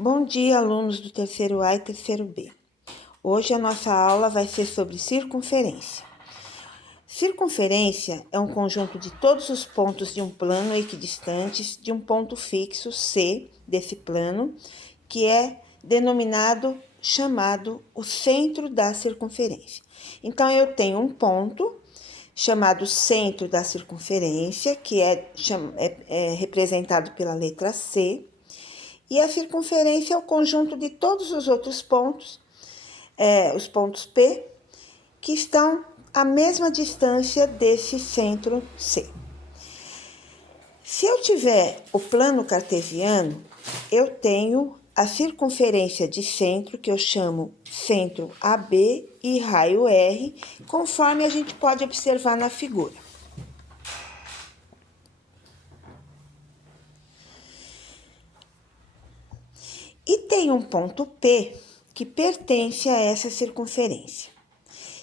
Bom dia, alunos do terceiro A e terceiro B. Hoje a nossa aula vai ser sobre circunferência. Circunferência é um conjunto de todos os pontos de um plano equidistantes de um ponto fixo C desse plano, que é chamado o centro da circunferência. Então, eu tenho um ponto chamado centro da circunferência, que é representado pela letra C, e a circunferência é o conjunto de todos os outros pontos, os pontos P, que estão à mesma distância desse centro C. Se eu tiver o plano cartesiano, eu tenho a circunferência de centro, que eu chamo centro AB e raio R, conforme a gente pode observar na figura. E tem um ponto P que pertence a essa circunferência.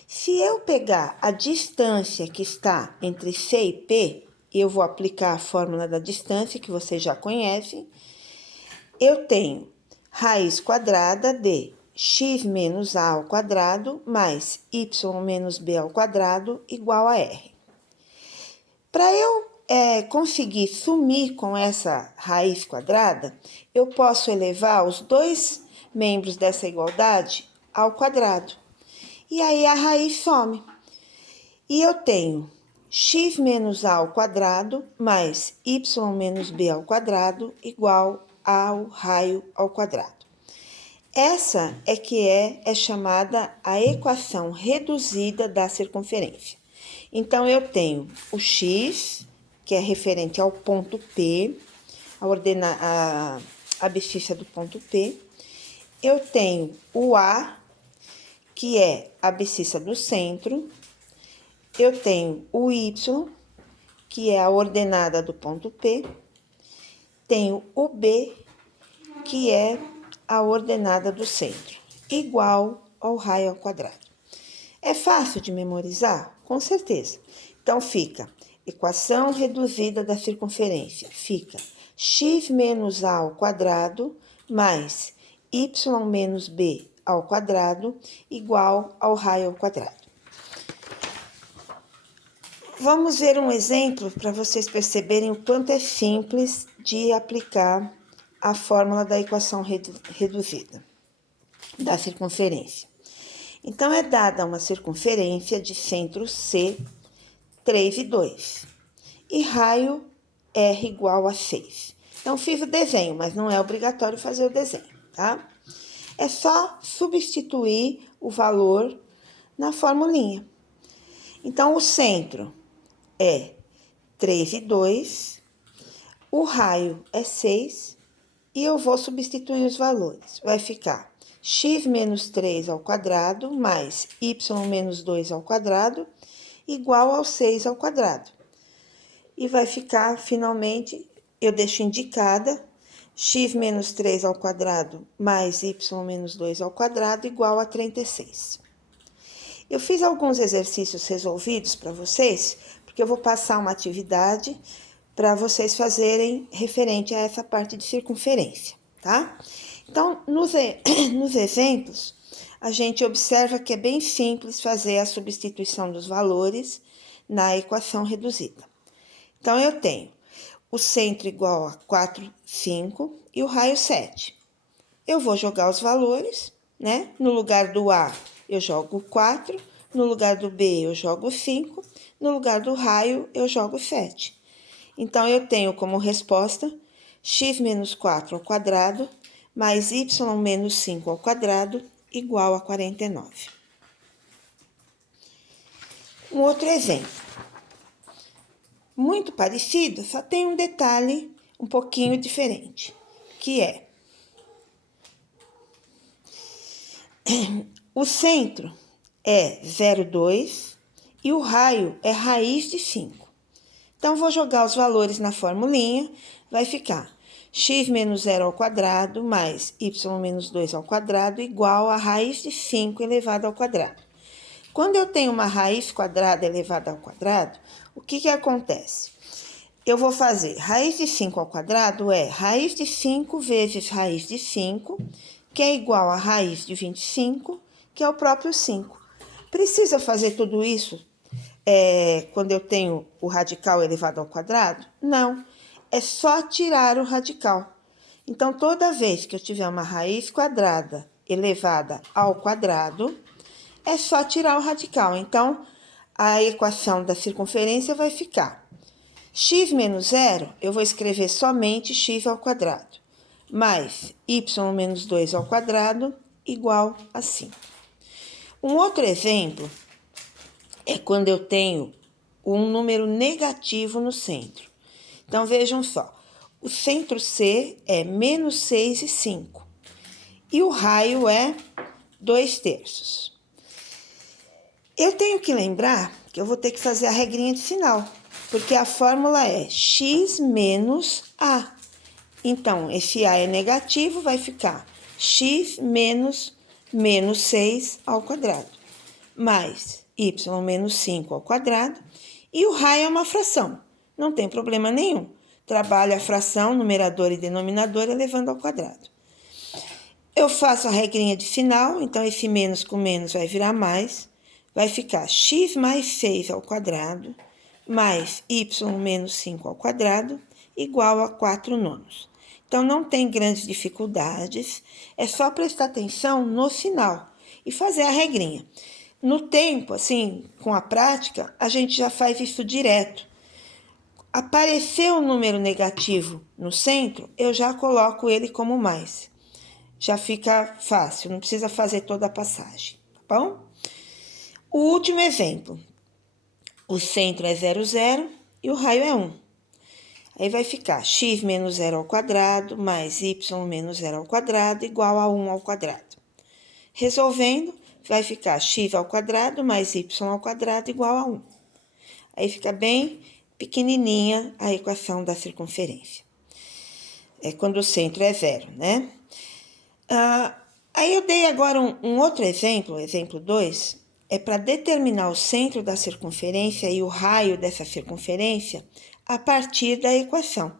Se eu pegar a distância que está entre C e P, eu vou aplicar a fórmula da distância, que vocês já conhecem. Eu tenho raiz quadrada de x menos a ao quadrado mais y menos b ao quadrado igual a r. Para eu conseguir sumir com essa raiz quadrada, eu posso elevar os dois membros dessa igualdade ao quadrado. E aí a raiz some. E eu tenho x menos a ao quadrado mais y menos b ao quadrado igual ao raio ao quadrado. Essa é chamada a equação reduzida da circunferência. Então, eu tenho o x, que é referente ao ponto P, a abscissa do ponto P. Eu tenho o A, que é a abscissa do centro. Eu tenho o Y, que é a ordenada do ponto P. Tenho o B, que é a ordenada do centro, igual ao raio ao quadrado. É fácil de memorizar? Com certeza. Então, fica equação reduzida da circunferência. Fica x menos a ao quadrado mais y menos b ao quadrado igual ao raio ao quadrado. Vamos ver um exemplo para vocês perceberem o quanto é simples de aplicar a fórmula da equação reduzida da circunferência. Então, é dada uma circunferência de centro C, 3 e 2, e raio R igual a 6. Então, fiz o desenho, mas não é obrigatório fazer o desenho, tá? É só substituir o valor na formulinha. Então, o centro é 3 e 2, o raio é 6, e eu vou substituir os valores. Vai ficar x menos 3 ao quadrado mais y menos 2 ao quadrado igual ao 6 ao quadrado. E vai ficar, finalmente, eu deixo indicada x menos 3 ao quadrado mais y menos 2 ao quadrado igual a 36. Eu fiz alguns exercícios resolvidos para vocês, porque eu vou passar uma atividade para vocês fazerem referente a essa parte de circunferência, tá? Então, nos exemplos, a gente observa que é bem simples fazer a substituição dos valores na equação reduzida. Então, eu tenho o centro igual a 4, 5 e o raio 7. Eu vou jogar os valores, né? No lugar do A, eu jogo 4, no lugar do B, eu jogo 5, no lugar do raio, eu jogo 7. Então, eu tenho como resposta x menos 4 ao quadrado mais y menos 5 ao quadrado igual a 49. Um outro exemplo. Muito parecido, só tem um detalhe um pouquinho diferente, que é o centro é 0,2 e o raio é raiz de 5. Então, vou jogar os valores na formulinha, vai ficar x menos 0 ao quadrado mais y menos 2 ao quadrado igual a raiz de 5 elevado ao quadrado. Quando eu tenho uma raiz quadrada elevada ao quadrado, o que acontece? eu vou fazer raiz de 5 ao quadrado é raiz de 5 vezes raiz de 5, que é igual a raiz de 25, que é o próprio 5. Precisa fazer tudo isso quando eu tenho o radical elevado ao quadrado? Não, é só tirar o radical. Então, toda vez que eu tiver uma raiz quadrada elevada ao quadrado, é só tirar o radical. Então, a equação da circunferência vai ficar x menos zero, eu vou escrever somente x ao quadrado, mais y menos 2 ao quadrado, igual a 5. Um outro exemplo é quando eu tenho um número negativo no centro. Então, vejam só, o centro C é menos 6 e 5, e o raio é 2/3. Eu tenho que lembrar que eu vou ter que fazer a regrinha de sinal, porque a fórmula é x menos a. Então, esse a é negativo, vai ficar x menos 6 ao quadrado, mais y menos 5 ao quadrado, e o raio é uma fração, não tem problema nenhum. Trabalho a fração, numerador e denominador, elevando ao quadrado. Eu faço a regrinha de sinal, então esse menos com menos vai virar mais, vai ficar x mais 6 ao quadrado, mais y menos 5 ao quadrado, igual a 4/9. Então, não tem grandes dificuldades, é só prestar atenção no sinal e fazer a regrinha. No tempo, assim, com a prática, a gente já faz isso direto. Apareceu um número negativo no centro, eu já coloco ele como mais. Já fica fácil, não precisa fazer toda a passagem, tá bom? O último exemplo, o centro é 0, 0 e o raio é 1. Aí vai ficar x menos 0 ao quadrado mais y menos 0 ao quadrado igual a 1 ao quadrado. Resolvendo, vai ficar x ao quadrado mais y ao quadrado igual a 1. Aí fica bem pequenininha a equação da circunferência. É quando o centro é 0, né? Aí eu dei agora um outro exemplo, exemplo 2, é para determinar o centro da circunferência e o raio dessa circunferência a partir da equação.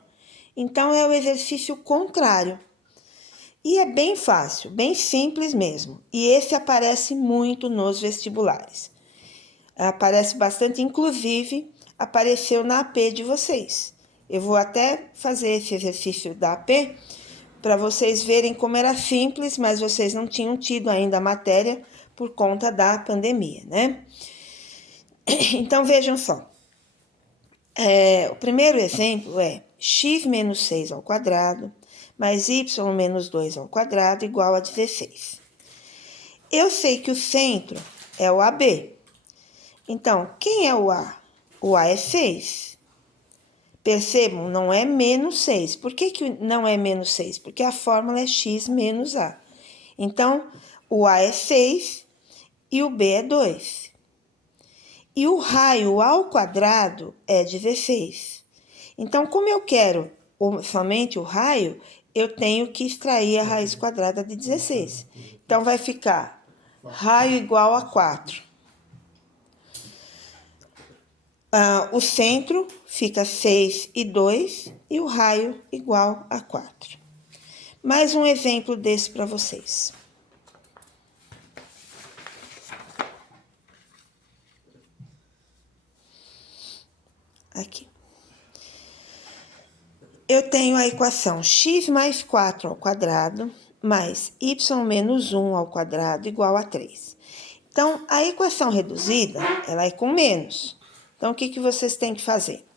Então, é o exercício contrário. E é bem fácil, bem simples mesmo. E esse aparece muito nos vestibulares. Aparece bastante, inclusive, apareceu na AP de vocês. Eu vou até fazer esse exercício da AP para vocês verem como era simples, mas vocês não tinham tido ainda a matéria por conta da pandemia, né? Então, vejam só. O primeiro exemplo é x menos 6 ao quadrado mais y menos 2 ao quadrado igual a 16. Eu sei que o centro é o AB. Então, quem é o A? O A é 6. Percebam, não é menos 6. Por que não é menos 6? Porque a fórmula é x menos A. Então, o A é 6 e o B é 2. E o raio ao quadrado é 16. Então, como eu quero somente o raio, eu tenho que extrair a raiz quadrada de 16. Então, vai ficar raio igual a 4. O centro fica 6 e 2 e o raio igual a 4. Mais um exemplo desse para vocês. Aqui. Eu tenho a equação x mais 4 ao quadrado mais y menos 1 ao quadrado igual a 3. Então, a equação reduzida, ela é com menos. Então, o que vocês têm que fazer?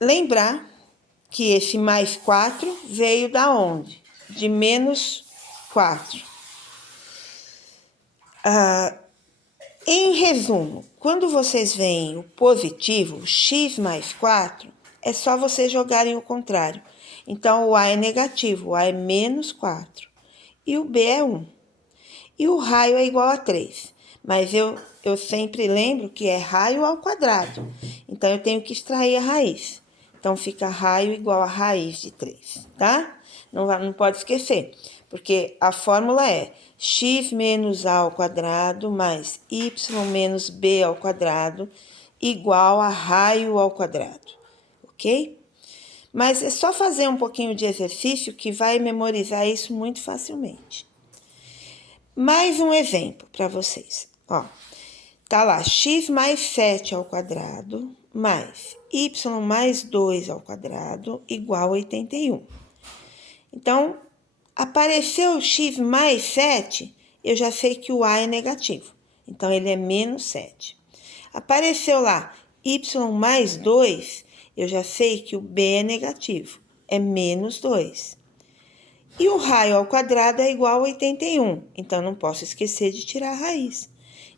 Lembrar que esse mais 4 veio da onde? De menos 4. Em resumo, quando vocês veem o positivo, x mais 4, é só vocês jogarem o contrário. Então, o A é negativo, o A é menos 4. E o B é 1. E o raio é igual a 3. Mas eu sempre lembro que é raio ao quadrado. Então, eu tenho que extrair a raiz. Então, fica raio igual a raiz de 3, tá? Não pode esquecer, porque a fórmula é x menos a ao quadrado mais y menos b ao quadrado igual a raio ao quadrado, ok? Mas é só fazer um pouquinho de exercício que vai memorizar isso muito facilmente. Mais um exemplo para vocês, ó. Tá lá, x mais 7 ao quadrado mais y mais 2 ao quadrado igual a 81. Então, apareceu x mais 7, eu já sei que o a é negativo. Então, ele é menos 7. Apareceu lá y mais 2, eu já sei que o b é negativo. É menos 2. E o raio ao quadrado é igual a 81. Então, não posso esquecer de tirar a raiz.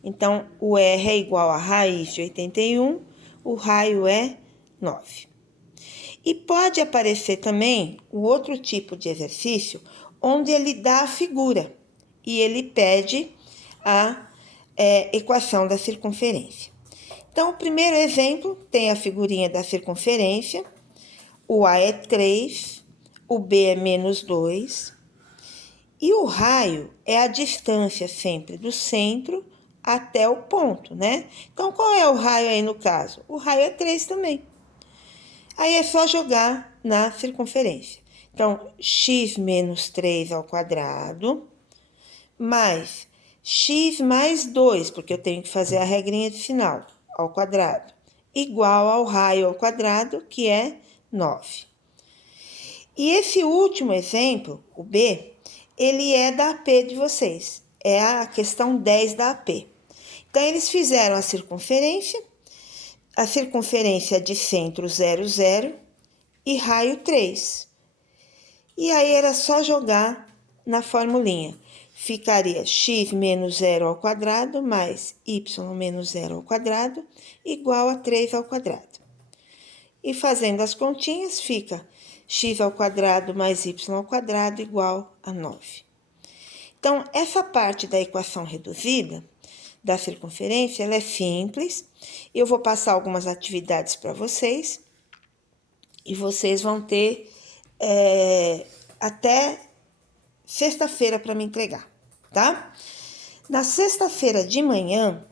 Então, o r é igual a raiz de 81, o raio é 9. E pode aparecer também o outro tipo de exercício, onde ele dá a figura e ele pede a equação da circunferência. Então, o primeiro exemplo tem a figurinha da circunferência, o a é 3, o b é menos 2, e o raio é a distância sempre do centro até o ponto, né? Então, qual é o raio aí no caso? O raio é 3 também. Aí é só jogar na circunferência. Então, x menos 3 ao quadrado, mais x mais 2, porque eu tenho que fazer a regrinha de sinal, ao quadrado, igual ao raio ao quadrado, que é 9. E esse último exemplo, o B, ele é da AP de vocês. É a questão 10 da AP. Então, eles fizeram a circunferência de centro 0, 0 e raio 3. E aí era só jogar na formulinha. Ficaria x menos 0 ao quadrado mais y menos 0 ao quadrado igual a 3 ao quadrado. E fazendo as continhas, fica x ao quadrado mais y ao quadrado igual a 9. Então, essa parte da equação reduzida da circunferência, ela é simples. Eu vou passar algumas atividades para vocês e vocês vão ter até sexta-feira para me entregar, tá? Na sexta-feira de manhã,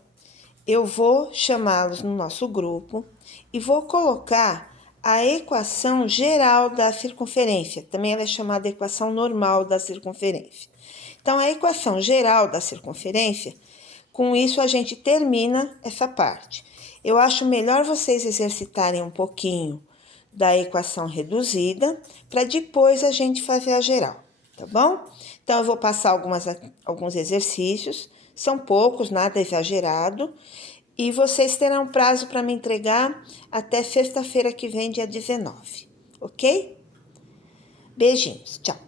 eu vou chamá-los no nosso grupo e vou colocar a equação geral da circunferência. Também ela é chamada equação normal da circunferência. Então, a equação geral da circunferência, com isso a gente termina essa parte. Eu acho melhor vocês exercitarem um pouquinho da equação reduzida, para depois a gente fazer a geral, tá bom? Então, eu vou passar alguns exercícios, são poucos, nada exagerado, e vocês terão prazo para me entregar até sexta-feira que vem, dia 19, ok? Beijinhos, tchau!